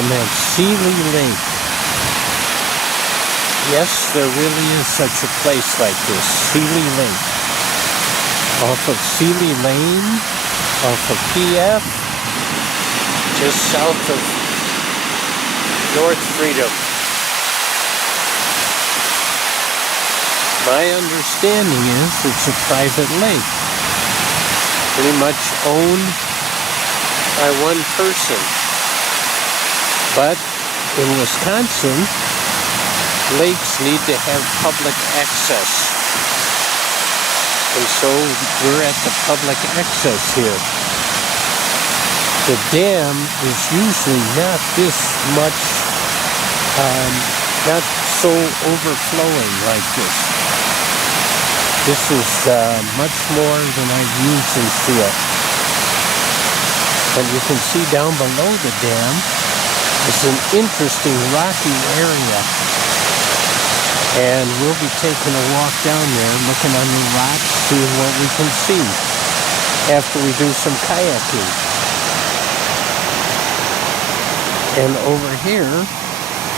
am at Seeley Lake. Yes, there really is such a place like this, Seeley Lake. Off of Seeley Lane, off of PF, just south of North Freedom. My understanding is it's a private lake, pretty much owned by one person. But in Wisconsin, lakes need to have public access. And so we're at the public access here. The dam is usually not this much, not so overflowing like this. This is much more than I usually see it. But you can see down below the dam is an interesting rocky area. And we'll be taking a walk down there, looking on the rocks, seeing what we can see after we do some kayaking. And over here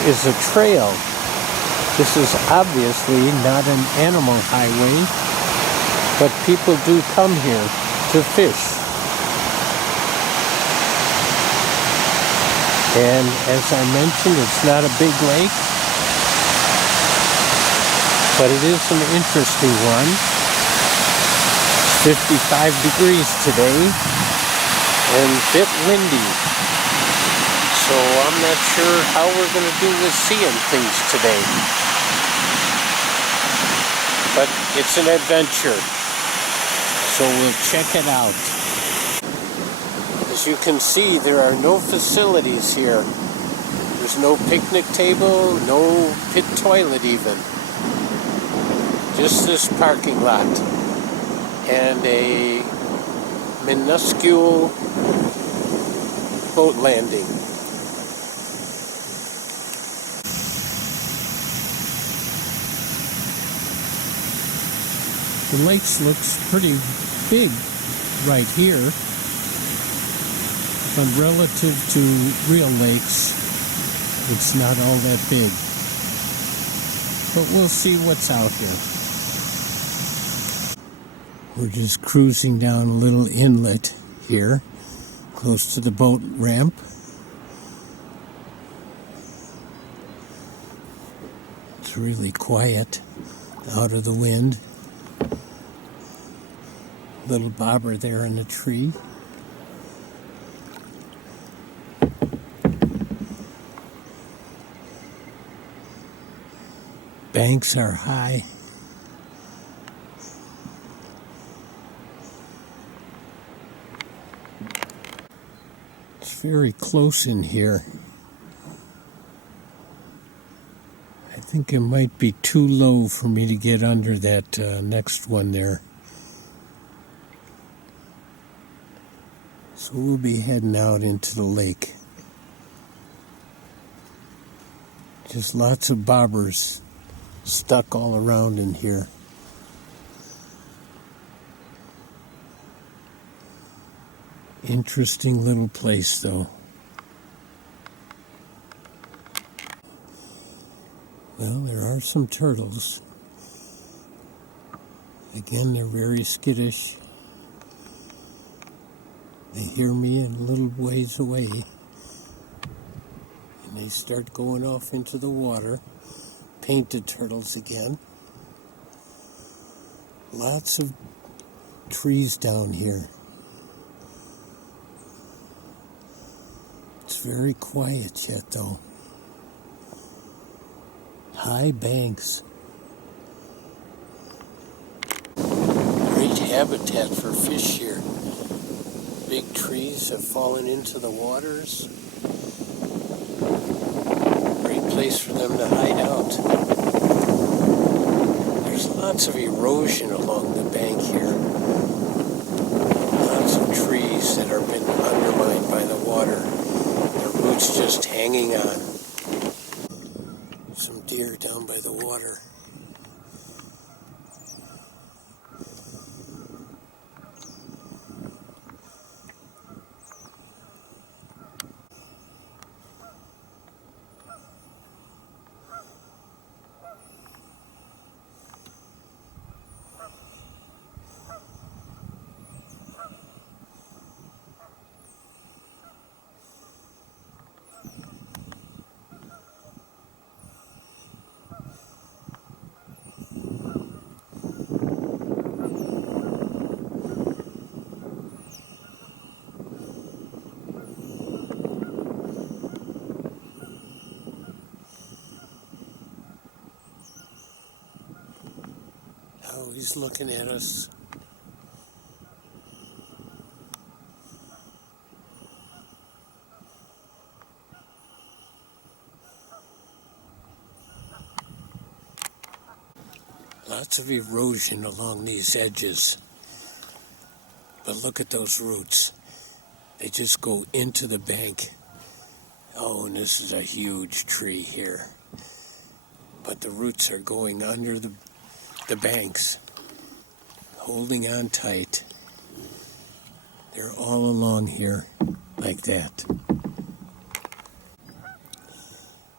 is a trail. This is obviously not an animal highway, but people do come here to fish. And as I mentioned, it's not a big lake, but it is an interesting one. 55 degrees today and a bit windy. So I'm not sure how we're going to do with seeing things today. But it's an adventure. So we'll check it out. As you can see, there are no facilities here. There's no picnic table, no pit toilet even. Just this parking lot and a minuscule boat landing. The lake looks pretty big right here, but relative to real lakes, it's not all that big. But we'll see what's out here. We're just cruising down a little inlet here, close to the boat ramp. It's really quiet, out of the wind. Little bobber there in the tree. Banks are high. It's very close in here. I think it might be too low for me to get under that next one there. So we'll be heading out into the lake. Just lots of bobbers stuck all around in here. Interesting little place, though. Well, there are some turtles. Again, they're very skittish. They hear me a little ways away, and they start going off into the water. Painted turtles again. Lots of trees down here. It's very quiet yet, though. High banks. Great habitat for fish here. Big trees have fallen into the waters. Great place for them to hide out. There's lots of erosion along the bank here. Lots of trees that are been undermined by the water. Their roots just hanging on. Some deer down by the water. He's looking at us. Lots of erosion along these edges. But look at those roots. They just go into the bank. Oh, and this is a huge tree here. But the roots are going under the banks, holding on tight. They're all along here like that.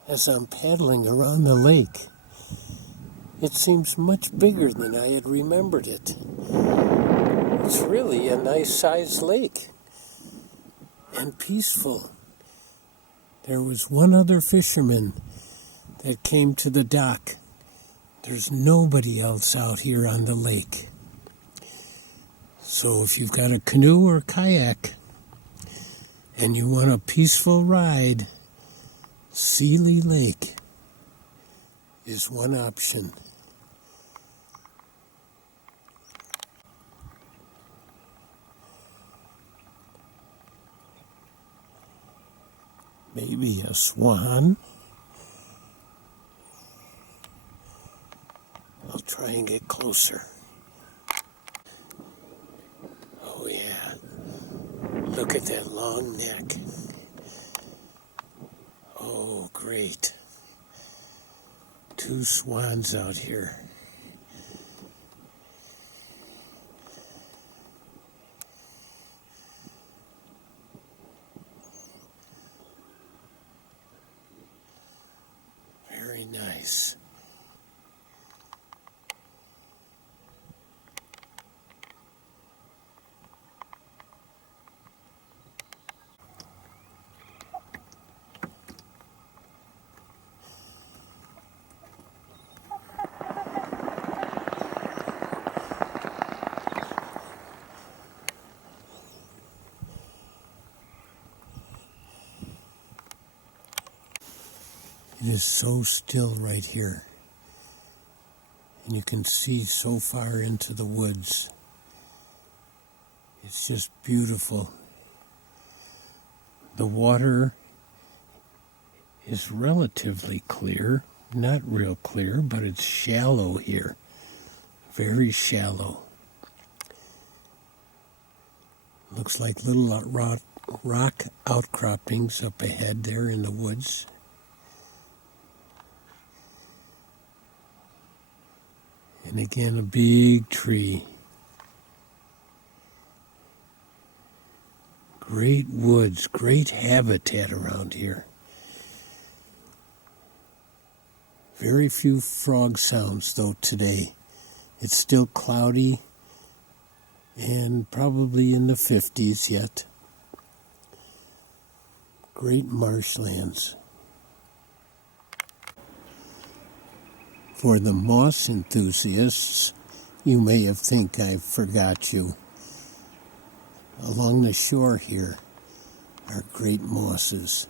As I'm paddling around the lake, it seems much bigger than I had remembered it. It's really a nice-sized lake and peaceful. There was one other fisherman that came to the dock. There's nobody else out here on the lake. So if you've got a canoe or kayak and you want a peaceful ride, Seeley Lake is one option. Maybe a swan. I'll try and get closer. Oh yeah, look at that long neck. Oh great. Two swans out here. Very nice. It is so still right here. And you can see so far into the woods. It's just beautiful. The water is relatively clear. Not real clear, but it's shallow here. Very shallow. Looks like little rock outcroppings up ahead there in the woods. And again, a big tree. Great woods, great habitat around here. Very few frog sounds, though, today. It's still cloudy and probably in the 50s yet. Great marshlands. For the moss enthusiasts, you may have think I forgot you. Along the shore here are great mosses.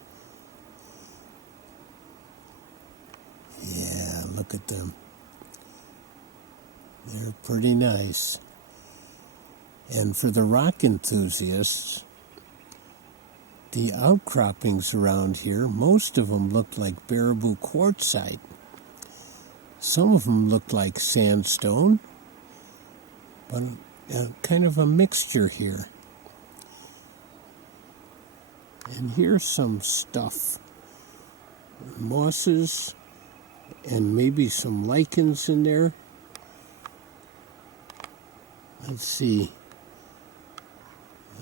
Yeah, look at them. They're pretty nice. And for the rock enthusiasts, the outcroppings around here, most of them look like Baraboo quartzite. Some of them look like sandstone, but kind of a mixture here. And here's some stuff. Mosses and maybe some lichens in there. Let's see.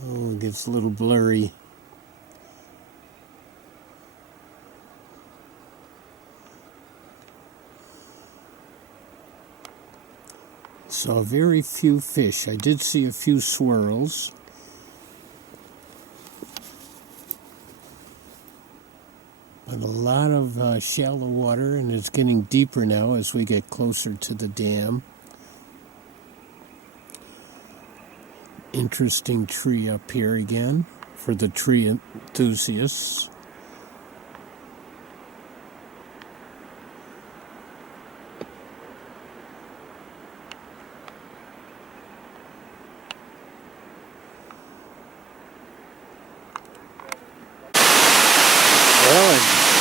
Oh, it gets a little blurry. Saw very few fish. I did see a few swirls. But a lot of shallow water, and it's getting deeper now as we get closer to the dam. Interesting tree up here again for the tree enthusiasts.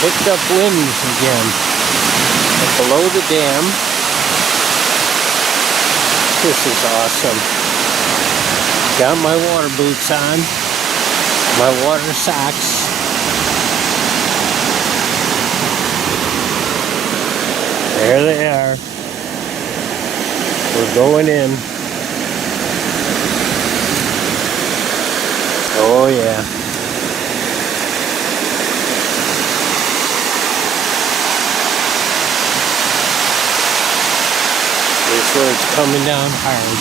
picked up winds again. Below the dam. This is awesome. Got my water boots on, my water socks. There they are. We're going in. Oh yeah. This road's coming down hard.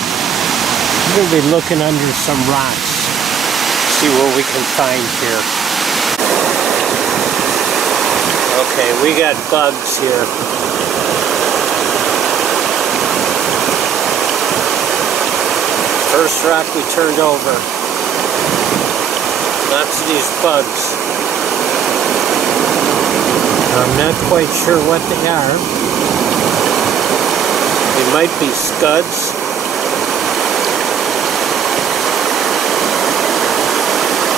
We're going to be looking under some rocks. See what we can find here. Okay, we got bugs here. First rock we turned over. Lots of these bugs. I'm not quite sure what they are. They might be scuds.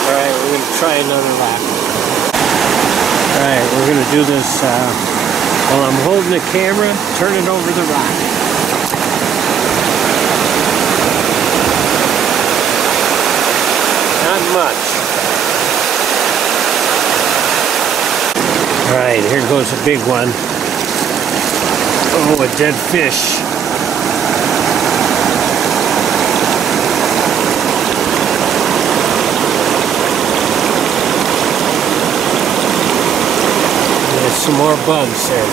Alright, we're going to try another rock. Alright, we're going to do this while I'm holding the camera, turn it over the rock. Not much. Alright, here goes a big one. Oh, a dead fish. There's some more bugs there.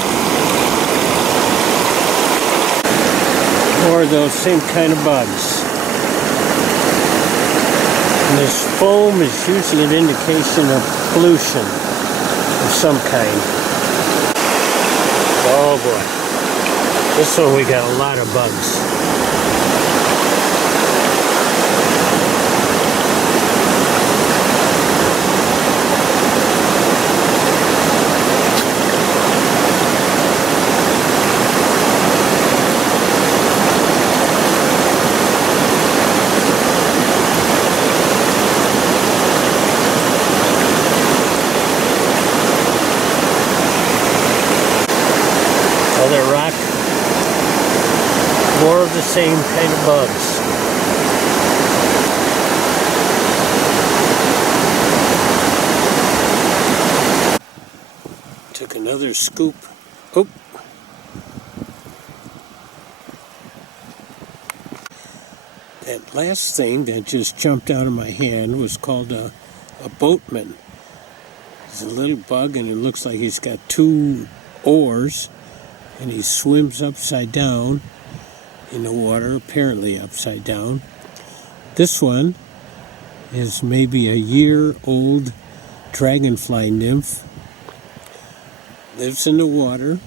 More of those same kind of bugs. And this foam is usually an indication of pollution of some kind. Oh boy. This one we got a lot of bugs. Other rock. More of the same kind of bugs. Took another scoop. Oh. That last thing that just jumped out of my hand was called a boatman. It's a little bug and it looks like he's got two oars and he swims upside down in the water, apparently upside down. This one is maybe a year-old dragonfly nymph. Lives in the water.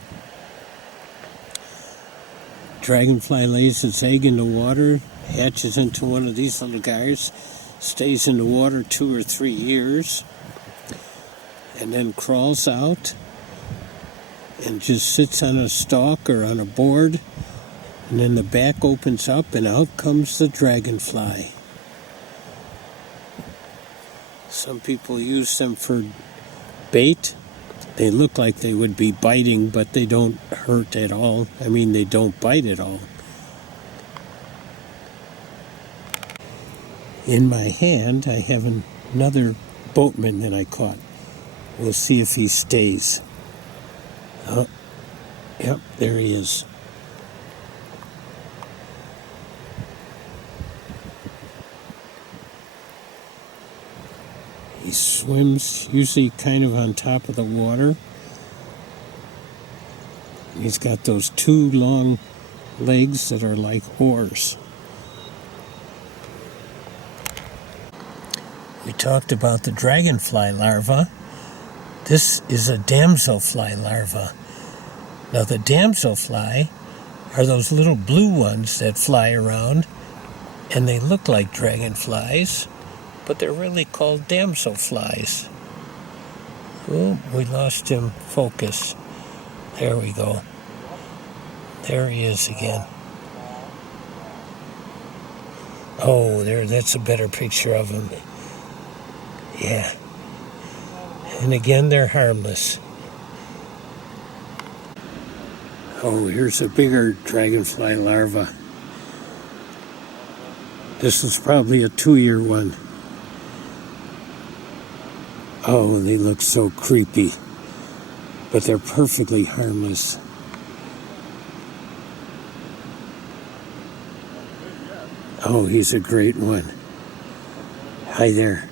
Dragonfly lays its egg in the water, hatches into one of these little guys, stays in the water 2 or 3 years, and then crawls out and just sits on a stalk or on a board. And then the back opens up and out comes the dragonfly. Some people use them for bait. They look like they would be biting, but they don't hurt at all. I mean, they don't bite at all. In my hand, I have another boatman that I caught. We'll see if he stays. Oh, yep, there he is. He swims usually kind of on top of the water. He's got those 2 long legs that are like oars. We talked about the dragonfly larva. This is a damselfly larva. Now the damselfly are those little blue ones that fly around, and they look like dragonflies, but they're really called damselflies. Oh, we lost him focus. There we go. There he is again. Oh, that's a better picture of him. Yeah. And again, they're harmless. Oh, here's a bigger dragonfly larva. This is probably a 2-year one. Oh, they look so creepy, but they're perfectly harmless. Oh, he's a great one. Hi there.